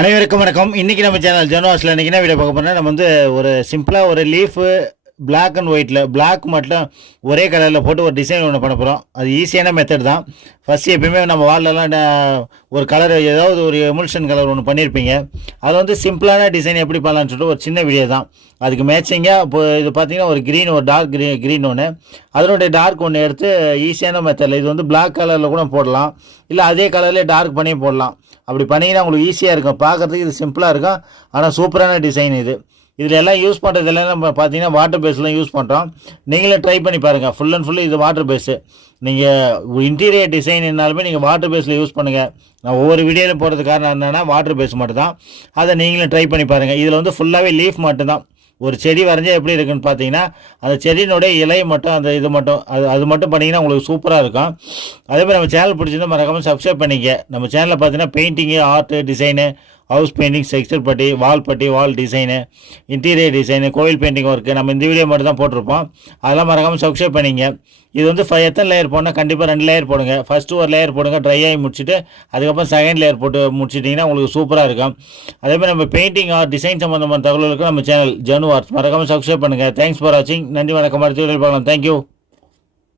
அனைவருக்கும் வணக்கம். இன்றைக்கி நம்ம சேனல் ஜனவாஸில் இன்றைக்கி என்ன வீடியோ பார்க்க போனால் நம்ம வந்து ஒரு சிம்பிளாக ஒரு லீஃபு பிளாக் அண்ட் ஒயிட்டில் பிளாக் மட்டும் ஒரே கலரில் போட்டு ஒரு டிசைன் ஒன்று பண்ண போகிறோம். அது ஈஸியான மெத்தட் தான். ஃபஸ்ட்டு எப்பயுமே நம்ம வால்லலாம் ஒரு கலர் ஏதாவது ஒரு எமுல்ஷன் கலர் ஒன்று பண்ணியிருப்பீங்க. அது வந்து சிம்பிளான டிசைன் எப்படி பண்ணலான்னு சொல்லிட்டு ஒரு சின்ன வீடியோ தான். அதுக்கு மேட்சிங்காக இப்போ இது பார்த்தீங்கன்னா ஒரு க்ரீன், ஒரு டார்க் க்ரீன் ஒன்று, அதனுடைய டார்க் ஒன்று எடுத்து ஈஸியான மெத்தடில் இது வந்து பிளாக் கலரில் கூட போடலாம், இல்லை அதே கலர்லேயே டார்க் பண்ணி போடலாம். அப்படி பண்ணிங்கன்னா உங்களுக்கு ஈஸியாக இருக்கும். பார்க்குறதுக்கு இது சிம்பிளாக இருக்கும், ஆனால் சூப்பரான டிசைன் இது. இதில் எல்லாம் யூஸ் பண்ணுறதெல்லாம் நம்ம பார்த்தீங்கன்னா வாட்டர் பேஸ்லாம் யூஸ் பண்ணுறோம். நீங்களே ட்ரை பண்ணி பாருங்கள். ஃபுல் அண்ட் ஃபுல்லு இது வாட்டர் பேஸு. நீங்கள் இன்டீரியர் டிசைன் என்னாலுமே நீங்கள் வாட்டர் பேஸில் யூஸ் பண்ணுங்கள். நான் ஒவ்வொரு வீடியோவில் போகிறதுக்கு காரணம் என்னென்னா வாட்டர் பேஸ் மட்டும் தான். அதை நீங்களும் ட்ரை பண்ணி பாருங்கள். இதில் வந்து ஃபுல்லாகவே லீஃப் மட்டும்தான். ஒரு செடி வரைஞ்சால் எப்படி இருக்குன்னு பார்த்தீங்கன்னா அந்த செடியினுடைய இலை மட்டும், அந்த இது மட்டும், அது மட்டும் பண்ணிங்கன்னா உங்களுக்கு சூப்பராக இருக்கும். அதேமாதிரி நம்ம சேனல் பிடிச்சிருந்தால் மறக்காமல் சப்ஸ்கிரைப் பண்ணிக்க. நம்ம சேனலில் பார்த்தீங்கன்னா painting, art, design, house painting, texture putty, wall design, interior design, கோவில் பெயிண்டிங் ஒர்க்கு நம்ம இந்த வீடியோ மட்டும் தான் போட்டிருப்போம். அதெல்லாம் மறக்காமல் சப்ஸ்கிரைப் பண்ணிங்க. இது வந்து எத்தனை லேயர் போடணும்? கண்டிப்பாக 2 லேயர் போடுங்க. ஃபஸ்ட்டு ஒரு லேயர் போடுங்க, ட்ரை ஆகி முடிச்சுட்டு அதுக்கப்புறம் செகண்ட் லேயர் போட்டு முடிச்சிட்டிங்கன்னா உங்களுக்கு சூப்பராக இருக்கும். அதேமாதிரி நம்ம பெயிண்டிங் ஆர் டிசைன் சம்மந்தமான தகவல்களுக்கு நம்ம சேனல் ஜனு ஆர்ட்ஸ் மறக்காமல் சப்ஸ்கிரைப் பண்ணுங்கள். தேங்க்ஸ் ஃபார் வாட்சிங். நன்றி, வணக்கம். அடுத்த வீடியோவில் பார்க்கலாம். தேங்க்யூ.